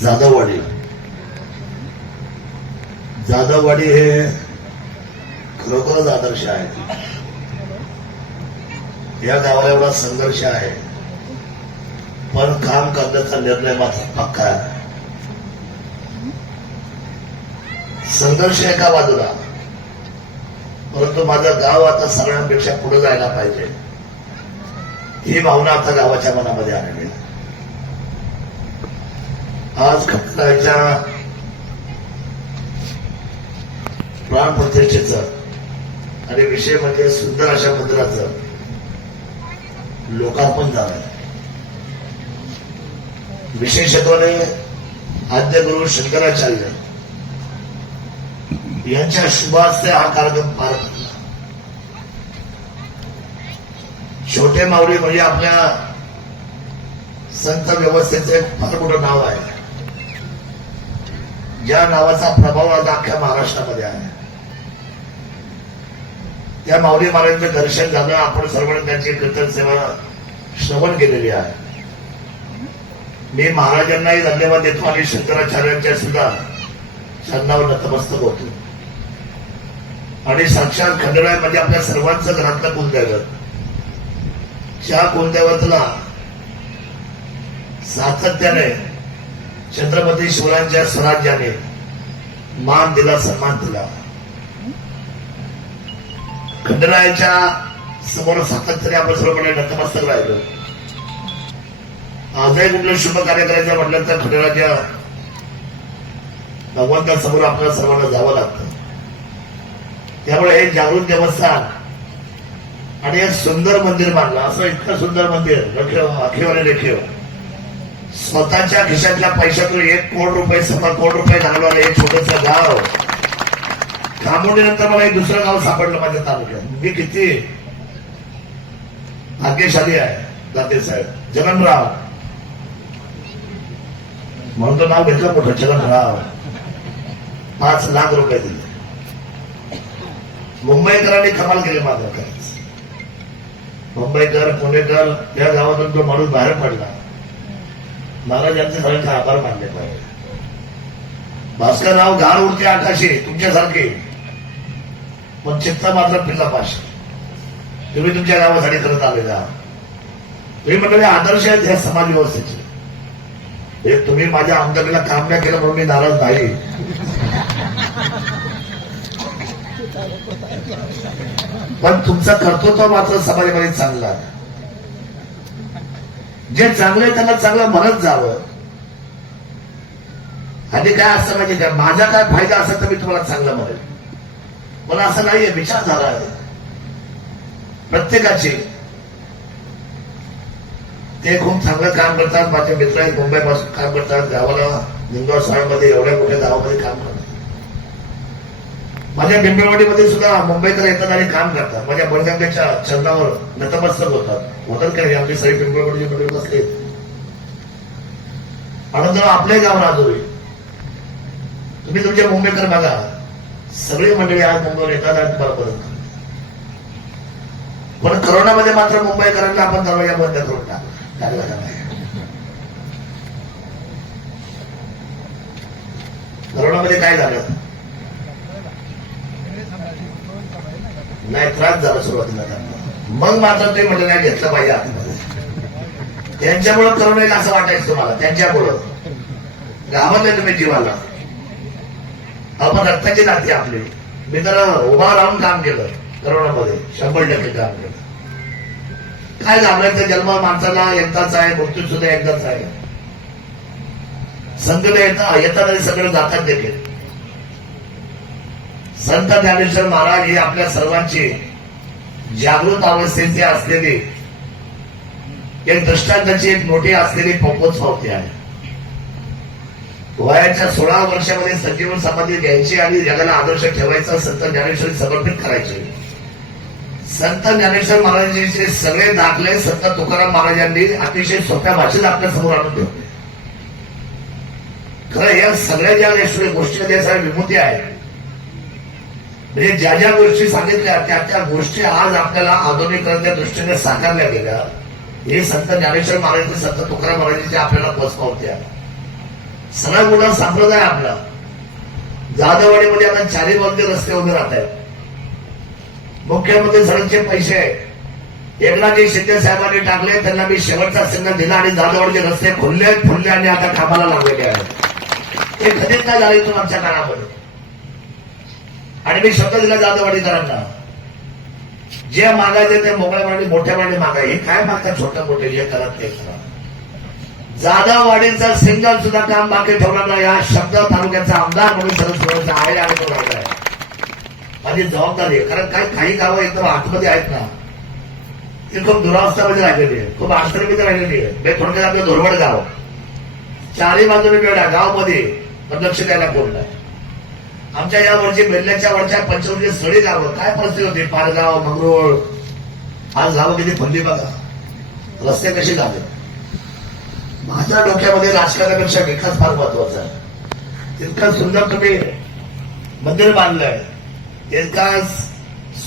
जाधववाडी. जाधववाडी हे खरोखरच आदर्श आहे. या गावाला एवढा संघर्ष आहे. पण काम करण्याचा निर्णय मात्र पक्का आहे. संघर्ष एका बाजूला. परंतु माझं गाव आता सगळ्यांपेक्षा पुढे जायला पाहिजे. ही भावना आता गावाच्या मनामध्ये आलेली आहे. आज खटकाच्या प्राण प्रतिष्ठेचं आणि विषय म्हणजे सुंदर अशा मंदिराचं लोकार्पण झालंय. विशेषत्वाने आद्य गुरु शंकराचार्य यांच्या शुभास्ते हा कार्यक्रम पार पडला. छोटे माऊली म्हणजे आपल्या संत व्यवस्थेचं एक फार मोठं नाव आहे. ज्या नावाचा प्रभाव आज अख्ख्या महाराष्ट्रामध्ये आहे. त्या माऊली महाराजांचं दर्शन झालं आपण सर्वांनी त्यांची कीर्तन सेवा श्रवण केलेली आहे. मी महाराजांनाही धन्यवाद देतो आणि शंकराचार्यांच्या सुद्धा चरणावर नतमस्तक होतो. आणि साक्षात खंडराय म्हणजे आपल्या सर्वांचं घरातलं कुलदैवत त्या कुलदैवतला सातत्याने छत्रपती शिवरायांच्या स्वराज्याने मान दिला सन्मान दिला. खंडरायाच्या समोर सातत्याने आपण सर्वपणे नतमस्तक राहिलो. आजही कुठलं शुभ कार्य करायचं म्हटलं तर खंडराच्या भगवंतासमोर आपल्याला सर्वांना जावं लागतं. त्यामुळे हे जागृत देवस्थान आणि एक सुंदर मंदिर बांधलं. असं इतकं सुंदर मंदिर रखीव अखिवाने रेखीव. स्वतःच्या खिशातल्या पैशातून एक कोट रुपये सव्वा कोट रुपये घालवलं हे छोटस गाव. खामोडीनंतर मला एक दुसरं गाव सापडलं माझ्या तालुक्यात. मी किती भाग्यशाली आहे दाते साहेब. जगनराव. म्हणून तो नाव घेतलं मोठं जगनराव. पाच लाख रुपये दिले. मुंबईकरांनी कमाल केले माझं खरंच. मुंबईकर पुणेकर या गावातून तो माणूस बाहेर पडला. महाराजांचे सगळ्यांचे आभार मानले पाहिजे. भास्करराव गाड उडते आकाशी तुमच्यासारखे. पण चित्ता मात्र पिल्ला पाश. तुम्ही तुमच्या गावासाठी करत आलेला. तुम्ही मंडळी आदर्श आहेत ह्या समाज व्यवस्थेचे. हे तुम्ही माझ्या आमदारीला काम नाही केलं म्हणून मी नाराज नाही. पण तुमचा कर्तृत्व मात्र समाजामध्ये चांगला आहे. जे चांगलं आहे त्यांना चांगलं म्हणत जावं. आणि काय असतं म्हणजे काय? माझा काय फायदा असेल तर मी तुम्हाला चांगलं म्हणेल. मला असं नाहीये विचारधारा आहे. प्रत्येकाचे. ते खूप चांगलं काम करतात. माझे मित्र आहेत मुंबईपासून काम करतात. गावाला निंदोर शाळेमध्ये एवढ्या मोठ्या गावामध्ये काम करतात. माझ्या बिंबळवाडीमध्ये सुद्धा मुंबईकर येतात आणि काम करतात. माझ्या बळगंगेच्या छंदावर नतमस्तक होतात. होतात का आपली सगळी बिंबळवाडी मंडळी बसले आनंदराव आपले गाव राजोरी तुम्ही तुमच्या मुंबईकर बघा. सगळी मंडळी आज मुंबईवर येतात आणि तुम्हाला परत करतात. पण करोनामध्ये मात्र मुंबईकरांना आपण दरवाजा बंद करून टाकला. नाही? करोनामध्ये काय झालं? नाही त्रास झाला सुरुवातीला मग मात्र ते म्हटलं नाही घेतलं पाहिजे आतमध्ये. त्यांच्यामुळं करू नये असं वाटायचं तुम्हाला? त्यांच्यामुळं. घाबरले तुम्ही जीवाला. आपण रक्ताची नाती आपली. मी तर उभा राहून काम केलं करोनामध्ये. शंभर टक्के काम केलं. काय घाबरायचा? जन्म माणसाला एकदाच आहे मृत्यू सुद्धा एकदाच आहे. संकट येतात येताना सगळं जातात देखील. संत ज्ञानेश्वर महाराज हे आपल्या सर्वांची जागृत अवस्थेचे असलेली एक दृष्टांताची एक मोठी असलेली पोपोच पावती आहे वयाच्या सोळा वर्षामध्ये संजीवन समाधी घ्यायची आणि जगाला आदर्श ठेवायचा संत ज्ञानेश्वरी समर्पित करायचे. संत ज्ञानेश्वर महाराजांचे सगळे दाखले संत तुकाराम महाराजांनी अतिशय सोप्या भाषेत आपल्यासमोर आणून ठेवले. खरं या सगळ्या ज्या गोष्टी गोष्टीमध्ये सगळ्या विभूती आहे. म्हणजे ज्या ज्या गोष्टी सांगितल्या त्या त्या गोष्टी आज आपल्याला आधुनिकरणाच्या दृष्टीने साकारल्या गेल्या. हे संत ज्ञानेश्वर महाराज संत तुकाराम महाराजांचे आपल्याला पोचपावते आहे सगळा मोठा संप्रदाय आपला. जाधववाडीमध्ये आता चारी बाजूचे रस्ते उभे राहत आहेत. मुख्यमंत्री सडकचे पैसे आहेत. एकनाथजी शिंदे साहेबांनी टाकले त्यांना मी शेवटचा संघ दिला आणि जाधववाडीचे रस्ते खुलले खुलले आणि आता कामाला लागलेले आहेत. हे कधीच नाही झाले इथून आमच्या काळामध्ये. आणि मी शब्द दिला जाधववाडीकरांना जे मागायचे ते मोकळ्या मांडी मोठ्या मांडी मागाय. हे काय मागतात छोट्या मोठे? जे करत ते करा जाधववाडीचा सिंगल सुद्धा काम बाकी ठेवणार या शब्द तालुक्याचा आमदार म्हणून सरस्वतीचा आहे आणि तो राहिला आहे. माझी जबाबदारी आहे. कारण काही काही गावं एकदम आतमध्ये आहेत ना. ती खूप दुरावस्थामध्ये राहिलेली आहे. खूप आश्रमीमध्ये राहिलेली आहे. थोडक्यात आपलं धोरवड गाव. चारही बाजूने वेळा गावमध्ये लक्ष द्यायला कोण नाही. आमच्या या वरची बेल्ल्याच्या वरच्या पंचवटी सडे गावं काय परिस्थिती होती? पारगाव मंगरूळ. आज गावं किती फल्ली बघा. रस्ते कसे झाले? माझ्या डोक्यामध्ये राजकारणापेक्षा विकास फार महत्त्वाचा आहे. इतकं सुंदर तुम्ही मंदिर बांधलंय. इतकाच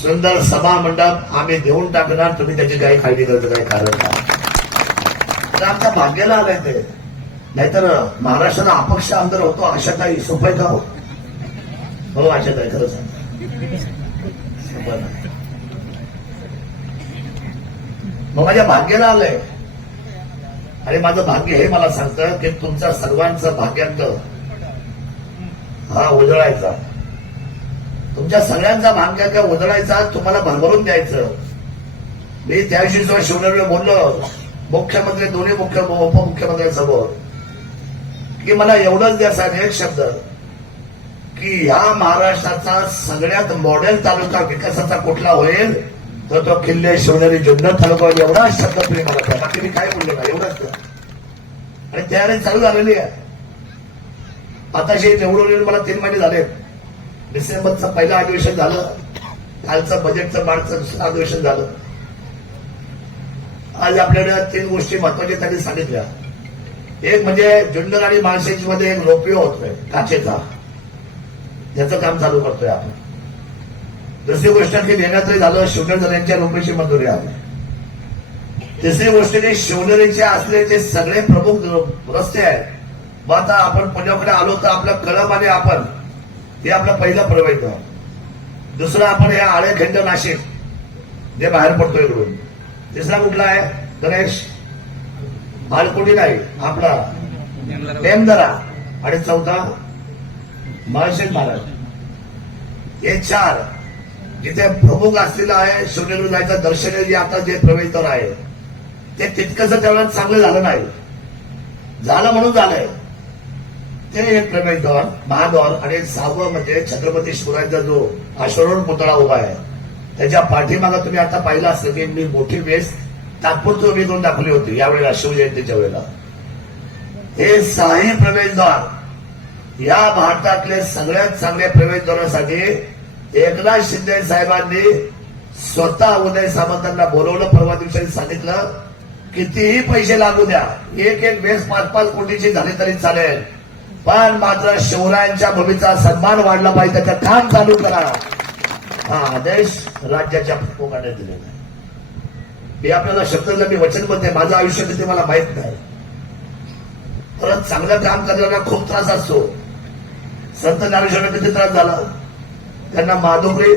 सुंदर सभा मंडप आम्ही देऊन टाकणार. तुम्ही त्याची काही काळजी करायचं काही कारण नाही तर आमच्या भाग्याला आलंय ते. नाहीतर महाराष्ट्राला अपक्ष आमदार होतो अशा काही का हो हो आशाताई खरं सांग. मग माझ्या भाग्याला आलंय. आणि माझं भाग्य हे मला सांगतं की तुमचा सर्वांचं भाग्यांक हा उजळायचा. तुमच्या सगळ्यांचा भाग्यांक उजळायचा तुम्हाला भरभरून द्यायचं. मी त्याविषयी जेव्हा शिवनेरीला बोललो मुख्यमंत्री दोन्ही मुख्य उपमुख्यमंत्र्यांसमोर की मला एवढंच द्या साहेब एक शब्द. की या महाराष्ट्राचा सगळ्यात मॉडेल तालुका विकासाचा कुठला होईल तर तो किल्ले शिवनेरी जुन्नर तालुका एवढा शब्द तुम्ही मला बाकी मी काय बोलले का एवढंच आणि तयारी चालू झालेली आहे. आताशी निवडून येऊन मला तीन महिने झाले. डिसेंबरचं पहिलं अधिवेशन झालं. कालचं बजेटचं मार्चचं दुसरं अधिवेशन झालं. आज आपल्याला तीन गोष्टी महत्त्वाच्या त्यांनी सांगितल्या. एक म्हणजे जुन्नर आणि माळशेजमध्ये एक रोपिओ होतोय काचेचा. याचं काम चालू करतोय आपण. दुसरी गोष्ट की नेण्यातही झालं शिवनेर यांच्या मंजुरी आली. तिसरी गोष्ट जे शिवनेरीचे असलेले सगळे प्रमुख रस्ते आहेत. मग आता आपण पुण्याकडे आलो तर आपलं कळम आणि आपण हे आपलं पहिलं प्रवेश दुसरं आपण हे आळेखंड नाशिक जे बाहेर पडतोय इकडून तिसरा कुठला आहे? गणेश. भालकोटी नाही आपला. नेमदरा. आणि चौथा महर्षण महाराज हे चार जिथे प्रमुख असलेला आहे शिवनेरी दर्शन जे आता जे प्रवेशद्वार आहे ते तितकंच त्यावेळेला चांगलं झालं नाही. झालं म्हणून झालंय. ते एक प्रवेशद्वार महाद्वार आणि सहावं म्हणजे छत्रपती शिवरायांचा जो अश्वरोहण पुतळा उभा आहे त्याच्या पाठीमागं तुम्ही आता पाहिलं असतं की मी मोठी वेस तात्पुरती उभी करून दाखवली होती यावेळेला शिवजयंतीच्या वेळेला. हे सहाही प्रवेशद्वार या भारतातले सगळ्यात चांगल्या प्रवेशद्वारासाठी एकनाथ शिंदे साहेबांनी स्वतः उदय सामंतांना बोलवलं परवा दिवशी सांगितलं कितीही पैसे लागू द्या एक एक वेस पाच पाच कोटीची झाली तरी चालेल. पण मात्र शिवरायांच्या भूमीचा सन्मान वाढला पाहिजे त्याचं काम चालू करा. हा आदेश राज्याच्या प्रमुखाने दिलेला आहे. मी आपल्याला शब्द मी वचनबद्ध आहे माझं आयुष्य किती मला माहीत नाही. परत चांगलं काम करताना खूप त्रास असतो. संत ज्ञानेश्वरांना किती त्रास झाला. त्यांना माधवरे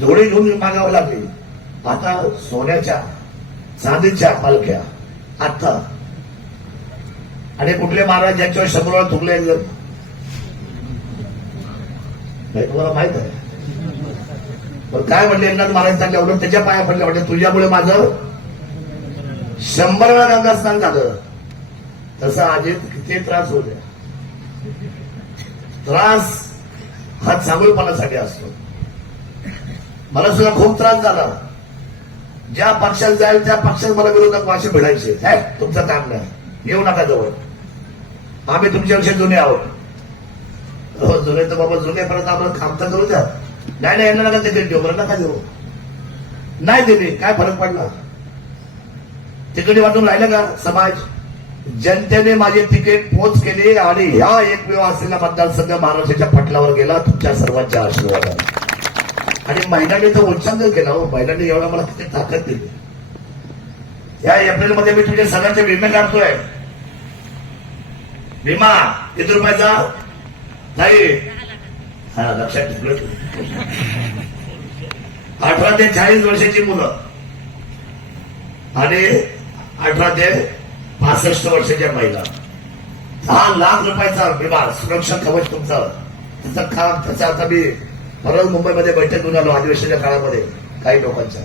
जोडी घेऊन मागावं लागली. आता सोन्याच्या चांदीच्या पालख्या आता आणि कुठले महाराज ज्यांच्यावर शंभर थुकले नाही तुम्हाला माहीत आहे. पण काय म्हणले एकनाथ महाराज चांगल्या उलट त्याच्या पाया पडल्या. म्हणजे तुझ्यामुळे माझं शंभर वेळा गंगास्नान झालं. तसं आजीत किती त्रास होते त्रास हा चांगलपणासाठी असतो. मला सुद्धा खूप त्रास झाला. ज्या पक्षात जाईल त्या पक्षात मला विरोधक वाशी भिडायचे काय तुमचं काम नाही. येऊ नका जवळ. आम्ही तुमच्यापेक्षा जुने आहोत. हो जुने तर बाबा जुने परत आपण खामता करू द्या. नाही नाही यांना नका तिकीट देऊ. बरं नका देऊ. नाही दिली. काय फरक पडला? तिकीट वाटून राहिलं का समाज? जनतेने माझी तिकीट पोच केली आणि ह्या एकमेव असलेला मतदारसंघ महाराष्ट्राच्या पटलावर गेला. तुमच्या सर्वांच्या आशीर्वादाने. आणि महिलांनी तर उच्चांक केला हो. महिलांनी एवढा मला तिथे ताकद दिली. या एप्रिलमध्ये मी तुझ्या सगळ्यांचे विमे काढतोय. विमा किती रुपयाचा? नाही. हा लक्षात ठेवलं अठरा ते चाळीस वर्षाची मुलं. आणि अठरा ते पासष्ट वर्षाच्या महिला. दहा लाख रुपयाचा विमा सुरक्षा कवच तुमचं. त्याचा काम त्याचा आता मी परत मुंबईमध्ये बैठक घेऊन आलो अधिवेशनाच्या काळामध्ये काही लोकांच्या.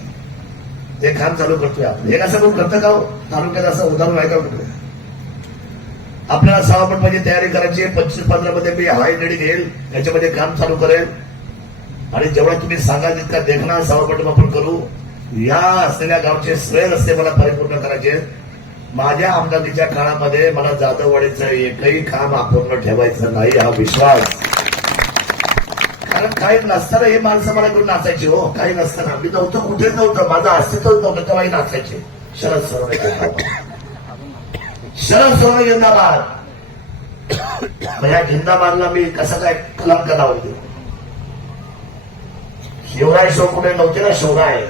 ते काम चालू करतोय आपण. हे कसं कोण करतं का हो? तालुक्यात असं उदाहरण आहे का कुठे आपल्याला सहा मध्ये तयारी करायची पंचवीस पंधरा मध्ये मी हाय लेडी घेईल. याच्यामध्ये काम चालू करेल. आणि जेवढा तुम्ही सांगा तितका देखना सभापट आपण करू. या असलेल्या गावचे स्वयं रस्ते मला परिपूर्ण करायचे आहेत. माझ्या आमदारकीच्या काळामध्ये मला जाधववाडीचं एकही काम अपूर्ण ठेवायचं नाही हा विश्वास. कारण काही नसताना हे माणसं मला घेऊन नाचायची हो काही नसताना. मी नव्हतं कुठेच नव्हतं माझं अस्तित्वच नव्हतं तेव्हाही नाचायचे. शरद सोनवणे शरद सोनवणे जिंदाबाद या जिंदाबादला मी कसं काय कलंक लावली? शिवराय शोकुडे नव्हते ना शिवराय.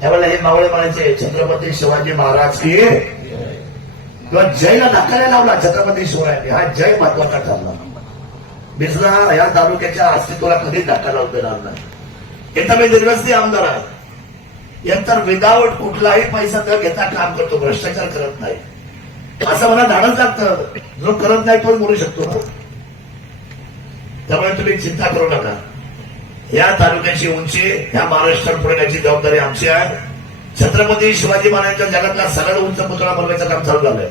त्यावेळेला हे मावळे म्हणायचे छत्रपती शिवाजी महाराज की किंवा जयला धक्का लावला छत्रपती शिवरायांनी. हा जय महत्त्वाचा ठरला. बिसला या तालुक्याच्या अस्तित्वाला कधीच धक्का लावून देणार नाही. याचा मी निर्वस्ती आमदार आहे. यांतर विदाऊट कुठलाही पैसा न घेता काम करतो भ्रष्टाचार करत नाही. असं मला धाडच लागतं. जो करत नाही तोच बोलू शकतो ना. त्यामुळे तुम्ही चिंता करू नका. या तालुक्याची उंची ह्या महाराष्ट्रात पुढे जबाबदारी आमची आहे. छत्रपती शिवाजी महाराजांच्या जगातला सगळ्यात उंच पुतळा बनवायचं काम चालू झालंय.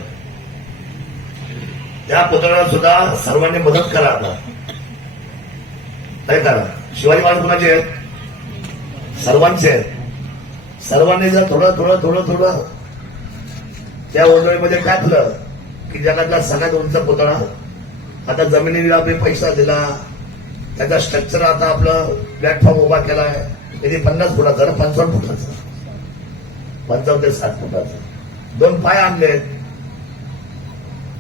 त्या पुतळ्याला सुद्धा सर्वांनी मदत करा आता. काय करा शिवाजी महाराज कुणाचे आहेत? सर्वांचे आहेत. सर्वांनी जर थोडं थोडं थोडं थोडं त्या ओंडळीमध्ये टाकलं की जगातला सगळ्यात उंच पुतळा आता जमिनीला आपली पैसा दिला. त्याचा स्ट्रक्चर आता आपलं प्लॅटफॉर्म उभा केलाय. किती पन्नास फुटाचा? पंचावन्न फुटाचा. पंचावन्न ते साठ फुटाचं दोन पाय आणलेत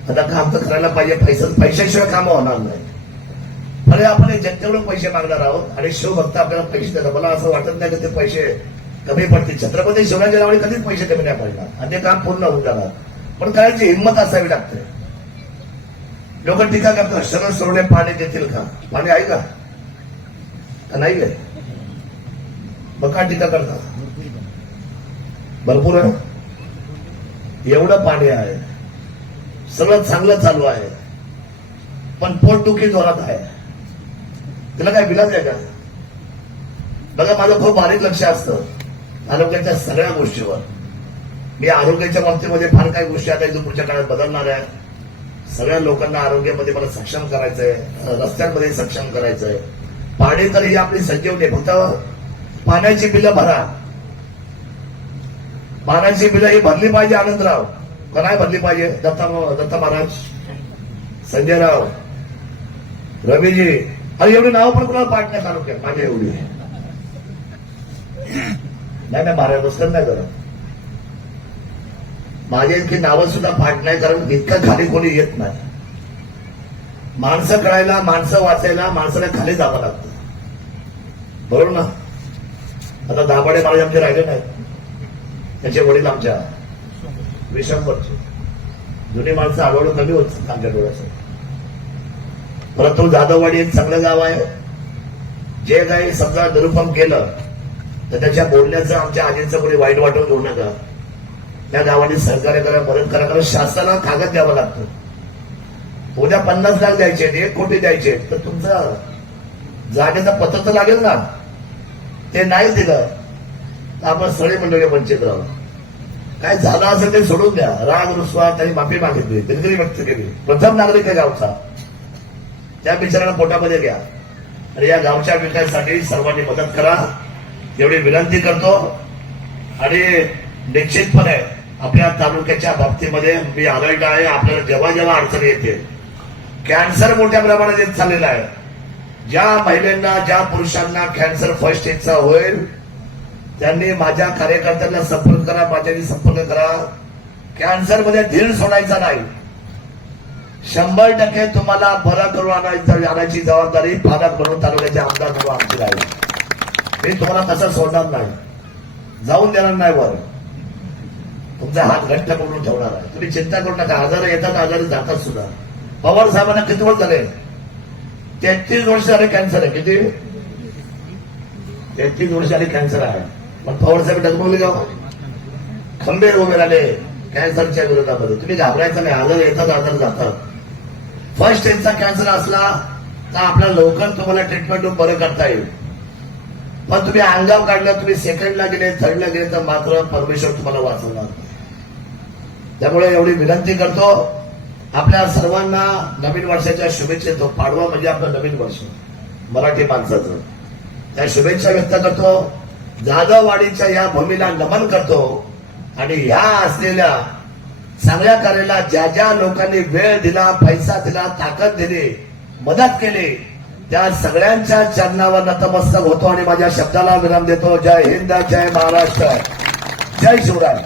आता काम तर करायला पाहिजे. पैसा पैशाशिवाय काम होणार नाही. अरे आपण जनतेकडून पैसे मागणार आहोत आणि शिवभक्त आपल्याला पैसे देतात. मला असं वाटत नाही की ते पैसे कमी पडतील. छत्रपती शिवरायांच्या रावळे कधीच पैसे कमी नाही पडणार. आणि ते काम पूर्ण होऊन जाणार. पण करायची हिंमत असावी लागते. लोक टीका करतात शरण सोडले पाणी देतील का? पाणी आहे का? का नाही आहे मग का टीका करतात? भरपूर आहे. एवढं पाणी आहे. सगळं चांगलं चालू आहे. पण पोटदुखी जोरात आहे. तिला काय विलाज आहे का? बघा माझं खूप बारीक लक्ष असतं आरोग्याच्या सगळ्या गोष्टीवर. मी आरोग्याच्या बाबतीमध्ये फार काही गोष्टी आता जो पुढच्या काळात बदलणार आहे. सगळ्या लोकांना आरोग्यामध्ये मला सक्षम करायचंय. रस्त्यांमध्ये सक्षम करायचंय. पाणी तर ही आपली संजीवनी फक्त पाण्याची बिलं भरा. महाराजांची बिलं ही भरली पाहिजे आनंदराव. का नाही भरली पाहिजे? दत्ता दत्ता महाराज? संजयराव? रवीजी? अरे एवढी नावं पण कुणाला पाठ नाही तालुक्यात? माझ्या एवढी. नाही नाही महाराज पुस्तक नाही करत. माझ्या इतकी नावं सुद्धा पाठ नाही कारण इतकं खाली कोणी येत नाही. माणसं कळायला माणसं वाचायला माणसाला खाली जावं लागतं. बरोबर ना? आता दाभाडे महाराज आमचे राहिले नाहीत. त्याचे वडील आमच्या विशंभरचे जुनी माणसं हळूहळू कमी होत आमच्या डोळ्यासमोर. परंतु जाधववाडी एक चांगलं गाव आहे. जे काही समजा निरूपण केलं तर त्याच्या बोलण्याचं आमच्या आजींचं कोणी वाईट वाटून घेऊ नका. त्या गावाने सहकार्य करा मदत करा कारण शासनाला कागद द्यावा लागतो. उद्या पन्नास लाख द्यायचे एक कोटी द्यायचे तर तुमचं जागेचा पत्र तर लागेल ना? ते नाही दिलं. आपण सगळे मंडळी वंचित राहू. काय झालं असेल ते सोडून द्या. राग रुसवा त्यांनी माफी मागितली. तरी व्यक्त केली. प्रथम नागरिक आहे गावचा. त्या बिचाराला पोटामध्ये घ्या. आणि या गावच्या विकासासाठी सर्वांनी मदत करा. एवढी विनंती करतो. आणि निश्चितपणे आपल्या तालुक्याच्या बाबतीमध्ये मी अलर्ट आहे. आपल्याला जेव्हा जेव्हा अडचणी येते. कॅन्सर मोठ्या प्रमाणात येत चाललेला आहे. ज्या महिलांना ज्या पुरुषांना कॅन्सर फर्स्ट स्टेजचा होईल त्यांनी माझ्या कार्यकर्त्यांना संपर्क करा माझ्याशी संपर्क करा. कॅन्सरमध्ये धीर सोडायचा नाही. शंभर टक्के तुम्हाला बरं करून आणायचं आणायची जबाबदारी फारक म्हणून तालुक्याचे आमदार म्हणून आमची राहील. मी तुम्हाला तसं सोडणार नाही. जाऊन देणार नाही वर. तुमचा हात घट्ट करून ठेवणार आहे. तुम्ही चिंता करू नका. आजार येतात आजारी जातात सुद्धा. पवार साहेबांना किती वर्ष झाले? तेहतीस वर्ष झाले कॅन्सर आहे. किती? तेहतीस वर्ष झाले कॅन्सर आहे. पण पवार साहेब डगमवले का? खंबीर उभे राहिले कॅन्सरच्या विरोधामध्ये. तुम्ही घाबरायचं नाही आजार येतात आजार जातात. फर्स्ट स्टेजचा कॅन्सर असला तर आपल्या लवकर तुम्हाला ट्रीटमेंट बरं करता येईल. पण तुम्ही अंगाव काढलं तुम्ही सेकंडला गेले थर्डला गेले तर मात्र परमेश्वर तुम्हाला वाचवणार त्यामुळे एवढी विनंती करतो आपल्या सर्वांना नवीन वर्षाच्या शुभेच्छा देतो. पाडवा म्हणजे आपलं नवीन वर्ष मराठी माणसाचं. त्या शुभेच्छा व्यक्त करतो. जाधववाडीच्या या भूमीला नमन करतो आणि ह्या असलेल्या चांगल्या कार्याला ज्या ज्या लोकांनी वेळ दिला पैसा दिला ताकद दिली मदत केली त्या सगळ्यांच्या चरणावर नतमस्तक होतो आणि माझ्या शब्दाला विराम देतो. जय हिंद जय महाराष्ट्र. जय शिवराय.